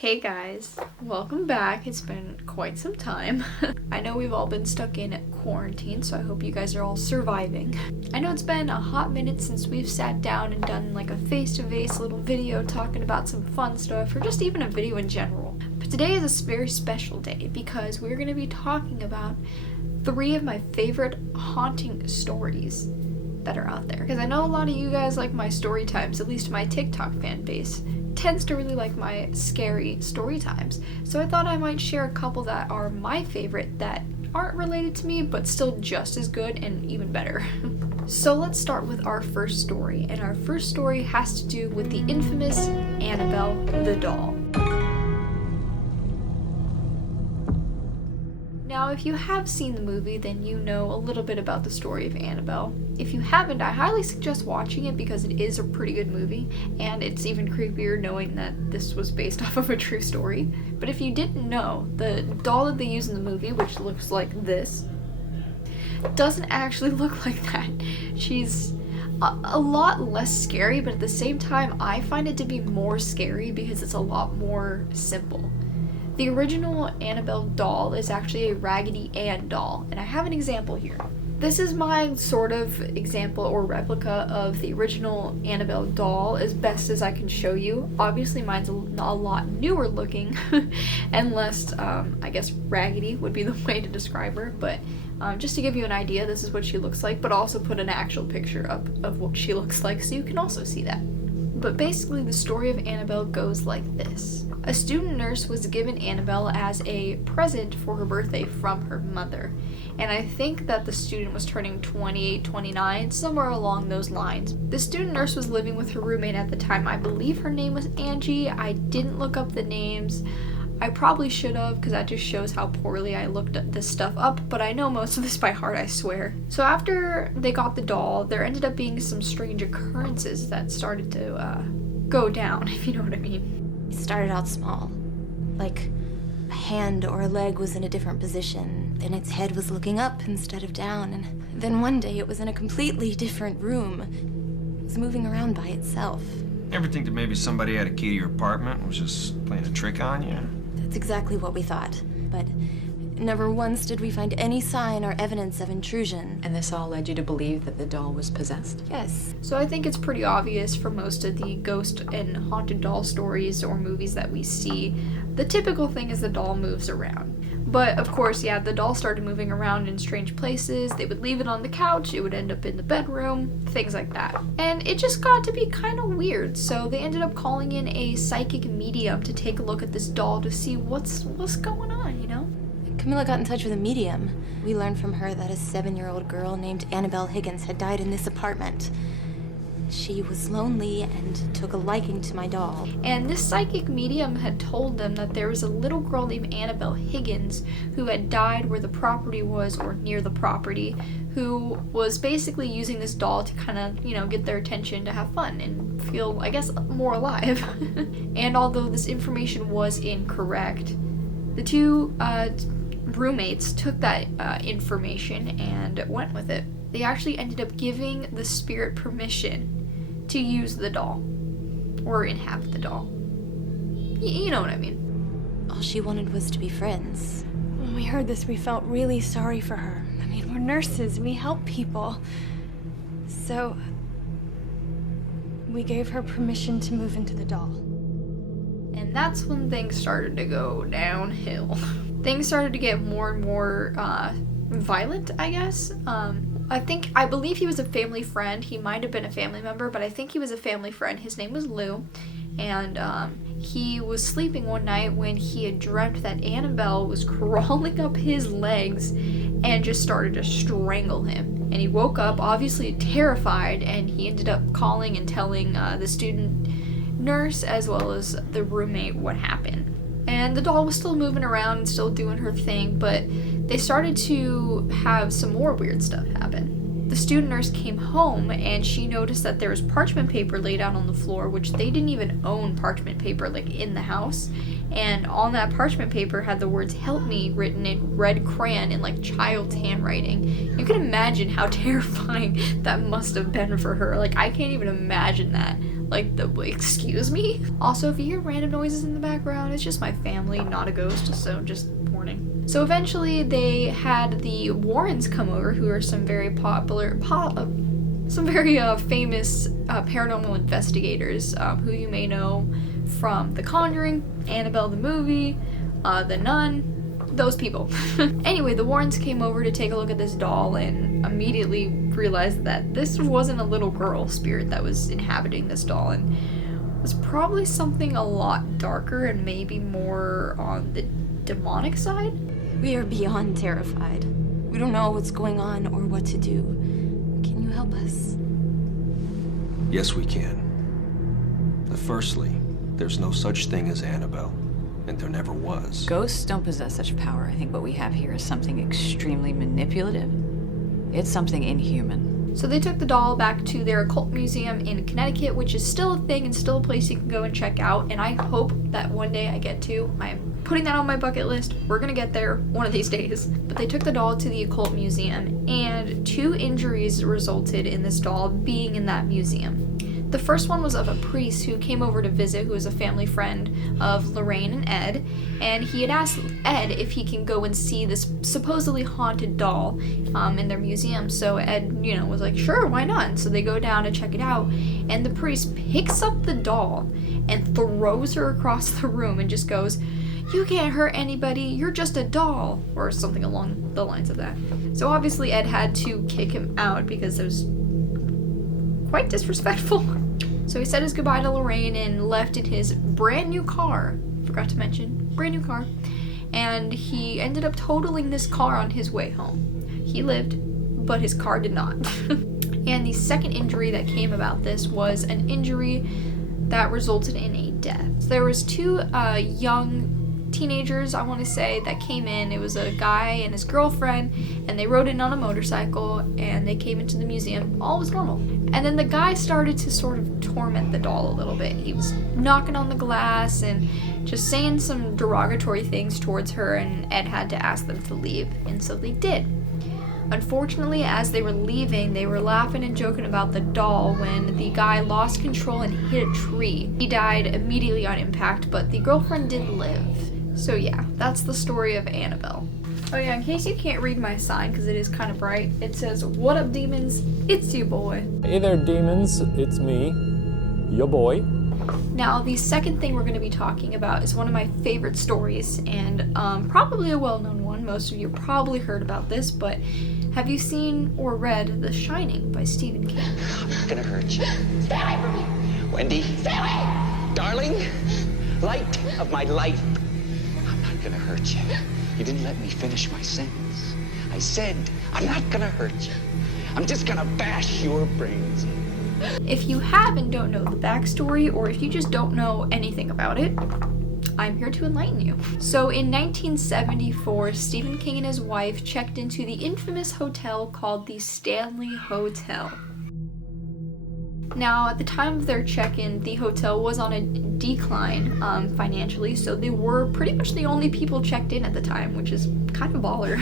Hey guys, welcome back. It's been quite some time. I know we've all been stuck in quarantine, so I hope you guys are all surviving. I know it's been a hot minute since we've sat down and done like a face-to-face little video talking about some fun stuff, or just even a video in general. But today is a very special day because we're going to be talking about 3 of my favorite haunting stories that are out there. Because I know a lot of you guys like my story times, at least my TikTok fan base tends to really like my scary story times. So I thought I might share a couple that are my favorite that aren't related to me but still just as good and even better. So let's start with our first story, and our first story has to do with the infamous Annabelle the doll. Now, if you have seen the movie, then you know a little bit about the story of Annabelle. If you haven't, I highly suggest watching it because it is a pretty good movie, and it's even creepier knowing that this was based off of a true story. But if you didn't know, the doll that they use in the movie, which looks like this, doesn't actually look like that. She's a lot less scary, but at the same time, I find it to be more scary because it's a lot more simple. The original Annabelle doll is actually a Raggedy Ann doll, and I have an example here. This is my sort of example or replica of the original Annabelle doll as best as I can show you. Obviously mine's a lot newer looking, and less, I guess Raggedy would be the way to describe her, but just to give you an idea, this is what she looks like, but also put an actual picture up of what she looks like so you can also see that. But basically the story of Annabelle goes like this. A student nurse was given Annabelle as a present for her birthday from her mother. And I think that the student was turning 28, 29, somewhere along those lines. The student nurse was living with her roommate at the time. I believe her name was Angie. I didn't look up the names. I probably should have, because that just shows how poorly I looked at this stuff up, but I know most of this by heart, I swear. So after they got the doll, there ended up being some strange occurrences that started to go down, if you know what I mean. It started out small, like a hand or a leg was in a different position, then its head was looking up instead of down, and then one day it was in a completely different room. It was moving around by itself. Ever think that maybe somebody had a key to your apartment and was just playing a trick on you? That's exactly what we thought, but never once did we find any sign or evidence of intrusion. And this all led you to believe that the doll was possessed? Yes. So I think it's pretty obvious for most of the ghost and haunted doll stories or movies that we see, the typical thing is the doll moves around. But of course, yeah, the doll started moving around in strange places. They would leave it on the couch, it would end up in the bedroom, things like that. And it just got to be kind of weird, so they ended up calling in a psychic medium to take a look at this doll to see what's going on, you know? Camilla got in touch with a medium. We learned from her that a 7-year-old girl named Annabelle Higgins had died in this apartment. She was lonely and took a liking to my doll. And this psychic medium had told them that there was a little girl named Annabelle Higgins who had died where the property was, or near the property, who was basically using this doll to kind of, you know, get their attention, to have fun and feel, I guess, more alive. And although this information was incorrect, the two roommates took that information and went with it. They actually ended up giving the spirit permission to use the doll, or inhabit the doll. You know what I mean. All she wanted was to be friends. When we heard this, we felt really sorry for her. I mean, we're nurses, we help people. So, we gave her permission to move into the doll. And that's when things started to go downhill. Things started to get more and more violent, I guess. I believe he was a family friend. He might have been a family member, but I think he was a family friend. His name was Lou, and he was sleeping one night when he had dreamt that Annabelle was crawling up his legs and just started to strangle him. And he woke up, obviously terrified, and he ended up calling and telling the student nurse as well as the roommate what happened. And the doll was still moving around and still doing her thing, but they started to have some more weird stuff happen. The student nurse came home and she noticed that there was parchment paper laid out on the floor, which they didn't even own parchment paper like in the house. And on that parchment paper had the words "help me" written in red crayon in like child's handwriting. You can imagine how terrifying that must have been for her. Like, I can't even imagine that. Like, excuse me? Also, if you hear random noises in the background, it's just my family, not a ghost, so just warning. So eventually they had the Warrens come over, who are some very famous paranormal investigators, who you may know from The Conjuring, Annabelle the movie, The Nun, those people. Anyway, the Warrens came over to take a look at this doll and immediately realized that this wasn't a little girl spirit that was inhabiting this doll, and was probably something a lot darker and maybe more on the demonic side. We are beyond terrified. We don't know what's going on or what to do. Can you help us? Yes, we can. Firstly, there's no such thing as Annabelle, and there never was. Ghosts don't possess such power. I think what we have here is something extremely manipulative. It's something inhuman. So they took the doll back to their occult museum in Connecticut, which is still a thing and still a place you can go and check out, and I hope that one day I get to. I'm putting that on my bucket list. We're gonna get there one of these days. But they took the doll to the occult museum, and 2 injuries resulted in this doll being in that museum. The first one was of a priest who came over to visit, who was a family friend of Lorraine and Ed, and he had asked Ed if he can go and see this supposedly haunted doll in their museum. So Ed, was like, sure, why not? And so they go down to check it out, and the priest picks up the doll and throws her across the room and just goes, "You can't hurt anybody, you're just a doll," or something along the lines of that. So obviously Ed had to kick him out because it was quite disrespectful. So he said his goodbye to Lorraine and left in his brand new car. Forgot to mention, brand new car. And he ended up totaling this car on his way home. He lived, but his car did not. And the second injury that came about this was an injury that resulted in a death. So there was 2 young teenagers, I want to say, that came in. It was a guy and his girlfriend, and they rode in on a motorcycle, and they came into the museum. All was normal. And then the guy started to sort of torment the doll a little bit. He was knocking on the glass and just saying some derogatory things towards her, and Ed had to ask them to leave, and so they did. Unfortunately, as they were leaving, they were laughing and joking about the doll when the guy lost control and hit a tree. He died immediately on impact, but the girlfriend did live. So yeah, that's the story of Annabelle. Oh yeah, in case you can't read my sign, because it is kind of bright, it says, "What up, demons? It's you, boy." Hey there, demons. It's me, your boy. Now, the second thing we're going to be talking about is one of my favorite stories, and probably a well-known one. Most of you probably heard about this, but have you seen or read The Shining by Stephen King? I'm not gonna hurt you. Stay away from me! Wendy! Stay away! Darling! Light of my life! I'm not gonna hurt you. You didn't let me finish my sentence. I said, I'm not gonna hurt you. I'm just gonna bash your brains in. If you have and don't know the backstory, or if you just don't know anything about it, I'm here to enlighten you. So in 1974, Stephen King and his wife checked into the infamous hotel called the Stanley Hotel. Now, at the time of their check-in, the hotel was on a decline financially, so they were pretty much the only people checked in at the time, which is kind of baller.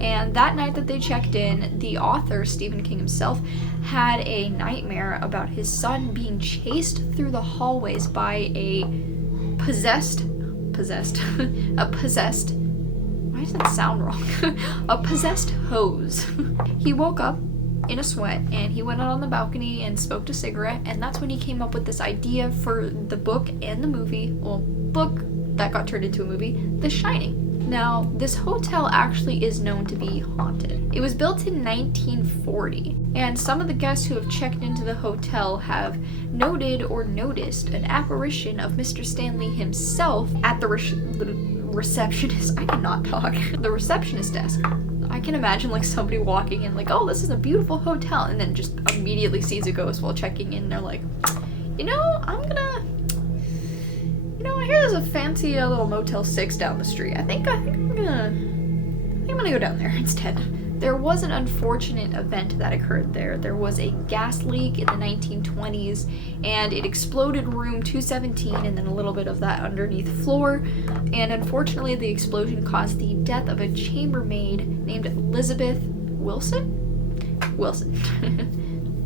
And that night that they checked in, the author, Stephen King himself, had a nightmare about his son being chased through the hallways by a possessed, why does that sound wrong? A possessed hose. He woke up in a sweat, and he went out on the balcony and smoked a cigarette, and that's when he came up with this idea for the book and the movie, book that got turned into a movie, The Shining. Now, this hotel actually is known to be haunted. It was built in 1940, and some of the guests who have checked into the hotel have noted or noticed an apparition of Mr. Stanley himself at the receptionist, I cannot talk, the receptionist desk. I can imagine like somebody walking in like, oh, this is a beautiful hotel, and then just immediately sees a ghost while checking in. They're like, I hear there's a fancy little Motel 6 down the street. I think I'm gonna go down there instead. There was an unfortunate event that occurred there. There was a gas leak in the 1920s, and it exploded room 217 and then a little bit of that underneath floor. And unfortunately, the explosion caused the death of a chambermaid named Elizabeth Wilson.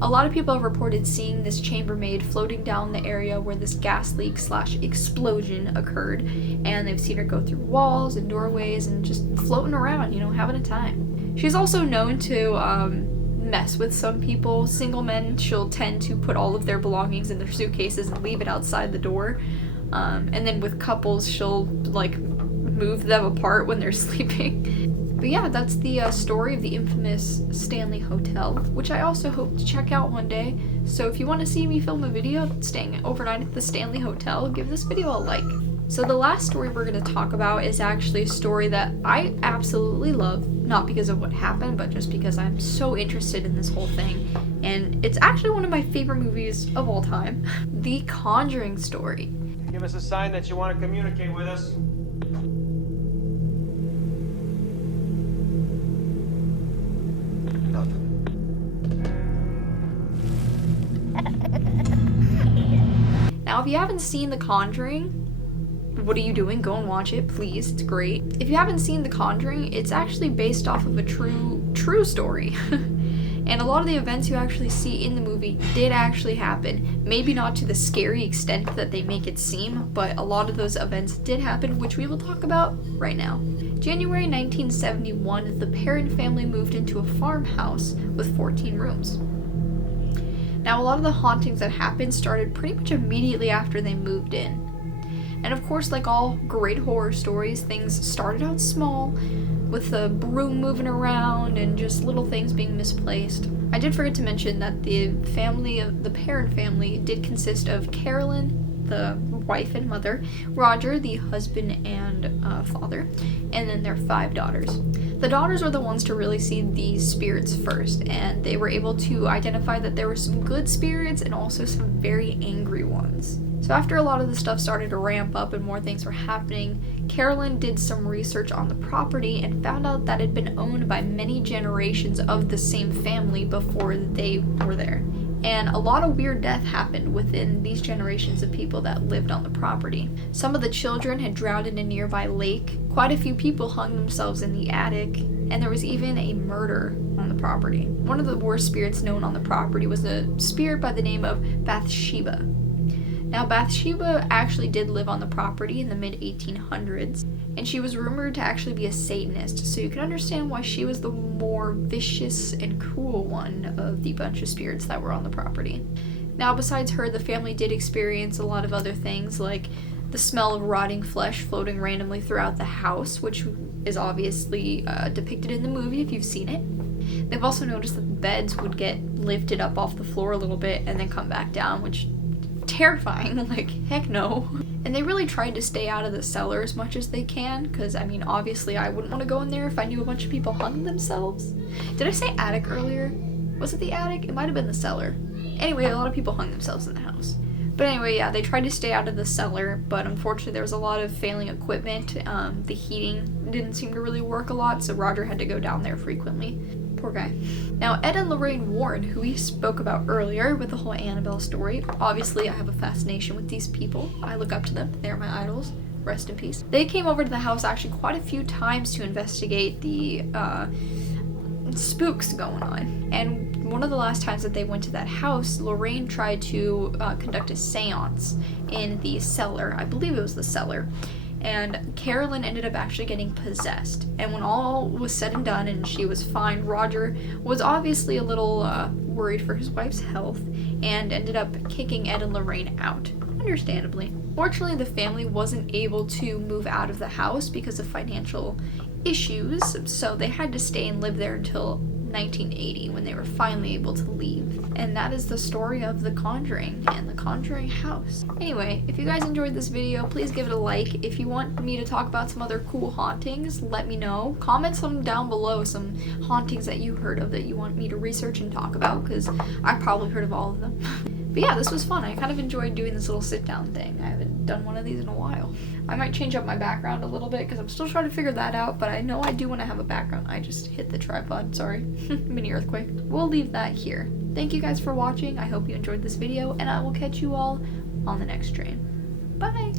A lot of people have reported seeing this chambermaid floating down the area where this gas leak / explosion occurred, and they've seen her go through walls and doorways and just floating around, you know, having a time. She's also known to mess with some people. Single men, she'll tend to put all of their belongings in their suitcases and leave it outside the door. And then with couples, she'll like move them apart when they're sleeping. But yeah, that's the story of the infamous Stanley Hotel, which I also hope to check out one day. So if you want to see me film a video staying overnight at the Stanley Hotel, give this video a like. So the last story we're going to talk about is actually a story that I absolutely love, not because of what happened, but just because I'm so interested in this whole thing. And it's actually one of my favorite movies of all time, The Conjuring story. Give us a sign that you want to communicate with us. Now, if you haven't seen The Conjuring, what are you doing? Go and watch it, please. It's great. If you haven't seen The Conjuring, it's actually based off of a true story. And a lot of the events you actually see in the movie did actually happen. Maybe not to the scary extent that they make it seem, but a lot of those events did happen, which we will talk about right now. January 1971, the Perrin family moved into a farmhouse with 14 rooms. Now, a lot of the hauntings that happened started pretty much immediately after they moved in. And of course, like all great horror stories, things started out small, with the broom moving around and just little things being misplaced. I did forget to mention that the Perrin family did consist of Carolyn, the wife and mother, Roger, the husband and father, and then their 5 daughters. The daughters were the ones to really see these spirits first, and they were able to identify that there were some good spirits and also some very angry ones. So after a lot of the stuff started to ramp up and more things were happening, Carolyn did some research on the property and found out that it had been owned by many generations of the same family before they were there. And a lot of weird death happened within these generations of people that lived on the property. Some of the children had drowned in a nearby lake, quite a few people hung themselves in the attic, and there was even a murder on the property. One of the worst spirits known on the property was a spirit by the name of Bathsheba. Now, Bathsheba actually did live on the property in the mid-1800s, and she was rumored to actually be a Satanist, so you can understand why she was the more vicious and cruel one of the bunch of spirits that were on the property. Now, besides her, the family did experience a lot of other things, like the smell of rotting flesh floating randomly throughout the house, which is obviously depicted in the movie if you've seen it. They've also noticed that the beds would get lifted up off the floor a little bit and then come back down, which terrifying, like heck no. And they really tried to stay out of the cellar as much as they can, because I mean obviously I wouldn't want to go in there if I knew a bunch of people hung themselves. Did I say attic earlier? Was it the attic? It might have been the cellar. Anyway, a lot of people hung themselves in the house. But anyway, yeah, they tried to stay out of the cellar, but unfortunately there was a lot of failing equipment. The heating didn't seem to really work a lot, so Roger had to go down there frequently. Poor guy. Now, Ed and Lorraine Warren, who we spoke about earlier with the whole Annabelle story, obviously I have a fascination with these people. I look up to them. They're my idols. Rest in peace. They came over to the house actually quite a few times to investigate the spooks going on. And one of the last times that they went to that house, Lorraine tried to conduct a seance in the cellar. I believe it was the cellar. And Carolyn ended up actually getting possessed. And when all was said and done and she was fine, Roger was obviously a little worried for his wife's health and ended up kicking Ed and Lorraine out, understandably. Fortunately, the family wasn't able to move out of the house because of financial issues, so they had to stay and live there until 1980 when they were finally able to leave. And that is the story of The Conjuring and The Conjuring house. Anyway, if you guys enjoyed this video, please give it a like. If you want me to talk about some other cool hauntings, let me know. Comment some down below, some hauntings that you heard of that you want me to research and talk about, because I've probably heard of all of them. But yeah, this was fun. I kind of enjoyed doing this little sit down thing. I haven't done one of these in a while. I might change up my background a little bit because I'm still trying to figure that out, but I know I do want to have a background. I just hit the tripod, sorry. Mini earthquake. We'll leave that here. Thank you guys for watching. I hope you enjoyed this video, and I will catch you all on the next stream. Bye!